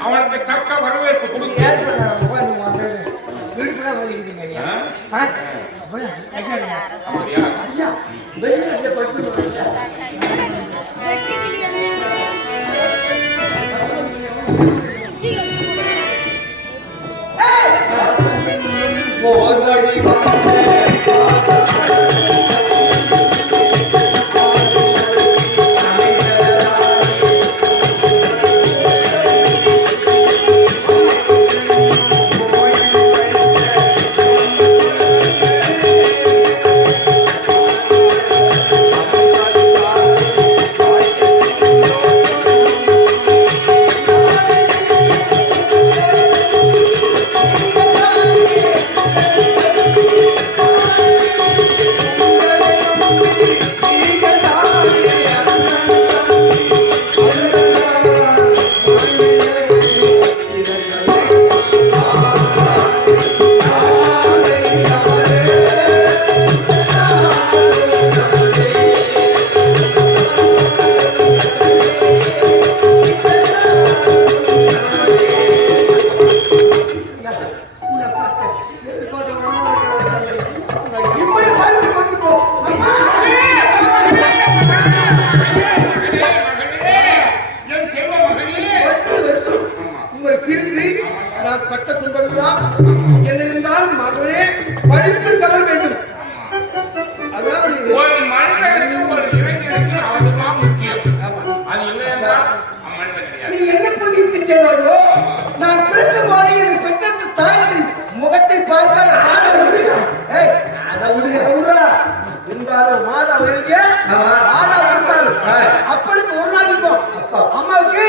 அவனுக்கு தக்க வரவேற்பு கொடுத்து அப்பனுக்கு ஒரு நாள் இருக்கும் அம்மாவுக்கு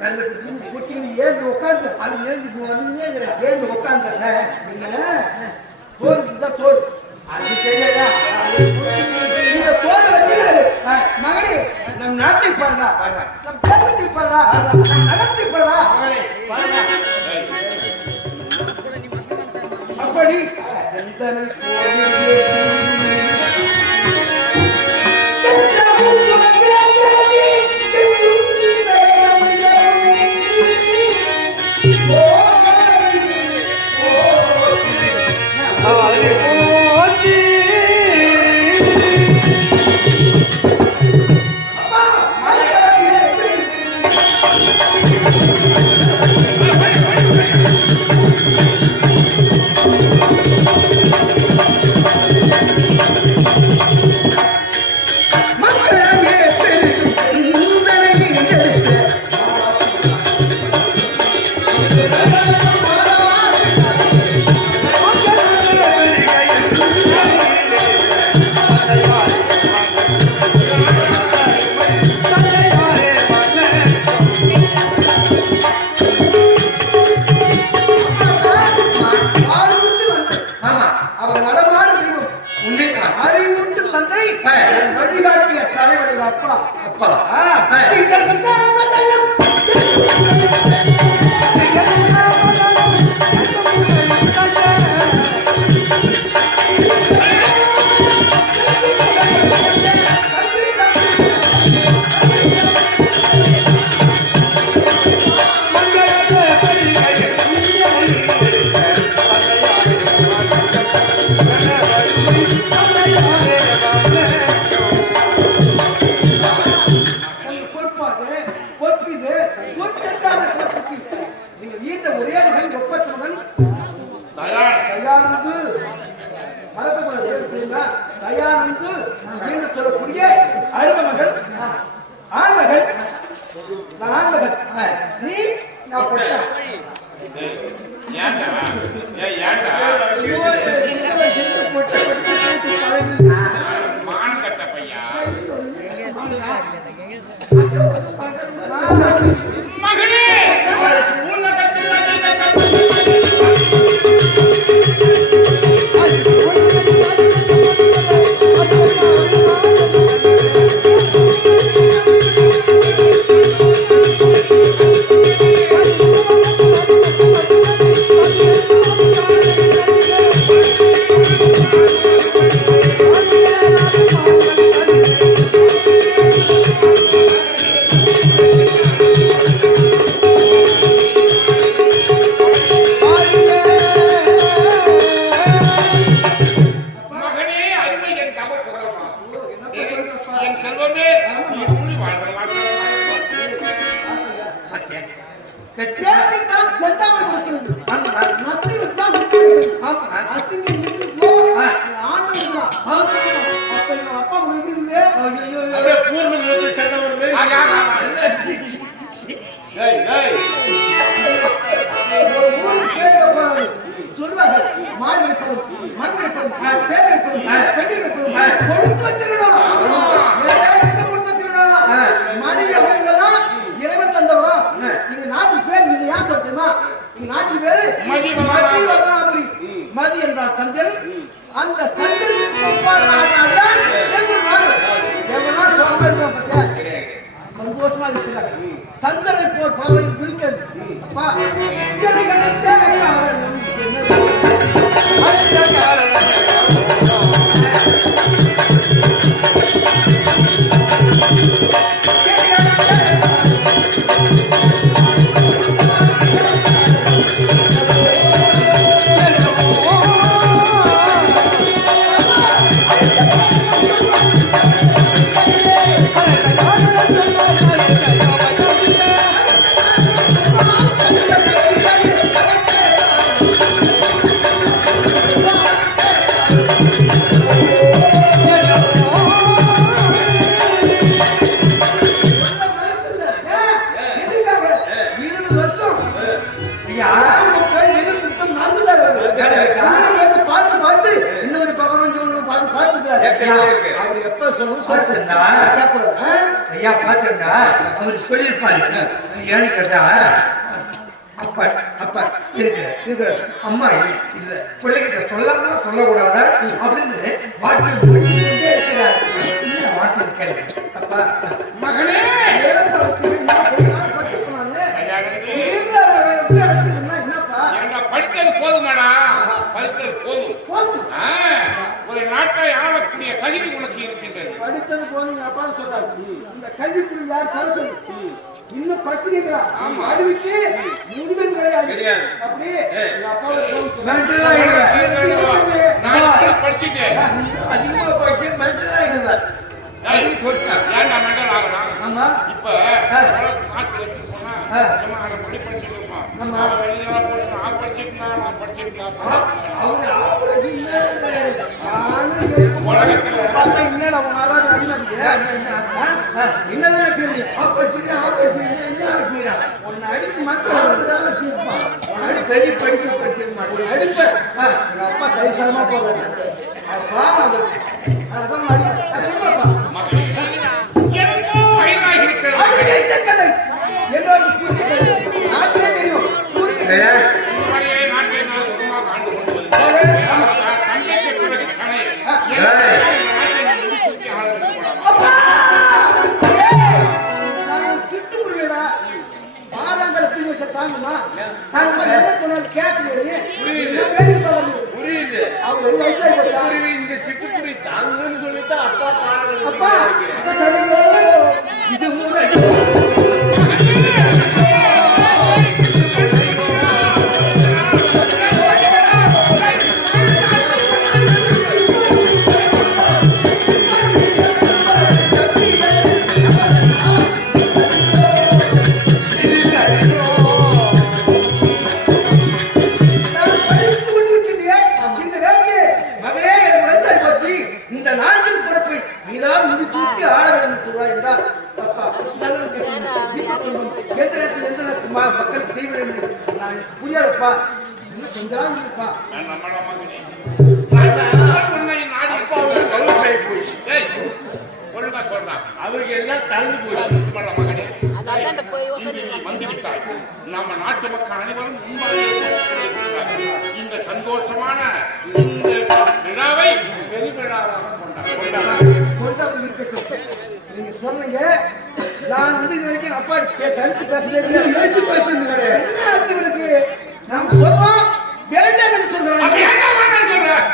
நல்ல பிசினஸ் போட்டு ஏந்து உட்காந்து அது ஏந்து வந்து ஏந்து உட்காந்து தோல் தோல் அது தெரியாதா இந்த தோலை வச்சுனாரு மகனே நம் நாட்டை பாருடா நம் தேசத்தை பாருடா நகரத்தை பாருடா அப்படி எந்தனை மதி என்றால் சந்திரன் அந்த சந்தோஷமா இருக்கிறார் சந்திரனை போல் பார்வை இருக்கிறது அப்பா பார்த்து சொல்லக்கூடாது. அவர் எப்ப சொல்லணும் சொல்லிருந்தா ஐயா பாத்துருந்தா அவர் சொல்லியிருப்பாரு. ஏன்னு கேட்டா அப்பா அப்பா இருக்கு அம்மா இல்ல பிள்ளைகிட்ட சொல்லலாம் சொல்லக்கூடாதா அப்படின்னு வாட்டி முடிச்சுட்டே இருக்கிறார். வாட்டி கேள்வி அப்பா மகனே படித்தது போதுமாடா, படித்தது போதும். ஒரு நாட்டை ஆளக்கூடிய தகுதி உனக்கு இருக்கின்றது. படித்தது போதும் அப்பா சொல்றாரு. இந்த கல்விக்குழு யார் சரஸ்வதி இன்னும் படிச்சுக்கிறான். அறிவிச்சு முதுமென் கிடையாது. அப்படியே படிச்சுட்டேன் அதிகமா படிச்சு மென்டல் ஆகிடுவேன். இப்ப நாட்டு வச்சு போனா படி படிச்சிருக்கோம். அப்பா கைசாலமா போறாரு. இந்த சிட்டுக்குருவி தாங்கன்னு சொல்லிட்டு அப்பா மக்களுக்கு செய்வேன் புரியாதப்பா கொஞ்சம் அவருக்கு எல்லாம் தரந்து போச்சு. வந்துவிட்டார். நம்ம நாட்டு மக்கள் அனைவரும் இந்த சந்தோஷமான இந்த விழாவை பெரிய விழாவாக கொண்டாட நீங்க சொன்னீங்க. நான் வந்து இது வரைக்கும் அப்பா தடுத்து பேசுறது நாம் சொல்றோம்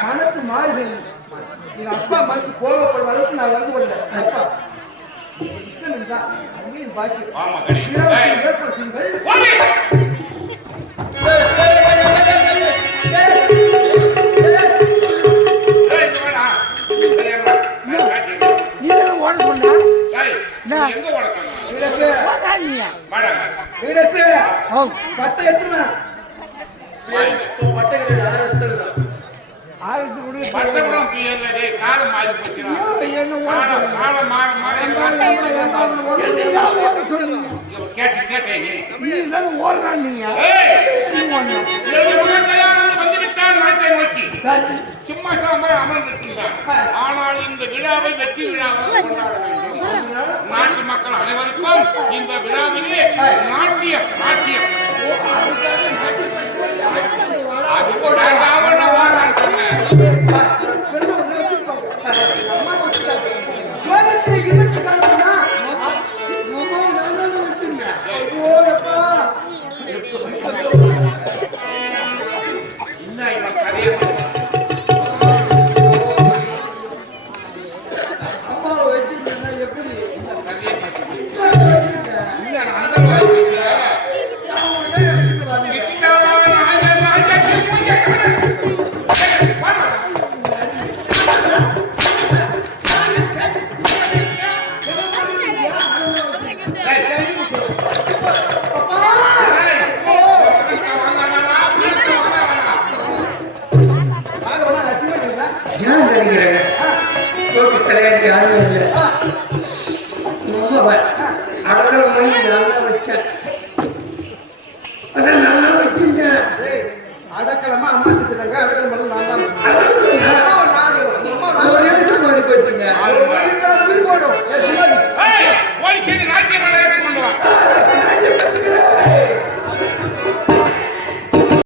மனசு மாறுது. எங்க அப்பா மனசு கோபப்படுற அளவுக்கு நான் நடந்து கொண்டேன். அப்பா இஷ்டம் இருந்தா அதுவே பாக்கியம் ஏற்பாடு செய்யுங்கள். பட்டை எடுத்துருவேன். காலம் மாறி போச்சு. சும்மா அமர்ந்திருக்கின்றார். ஆனால் இந்த விழாவை வெற்றி விழாவாக நாட்டு மக்கள் அனைவருக்கும் இந்த விழாவிலே நாட்டியம் நாட்டியம் யாரும் நினைக்கிறாங்க யாரும்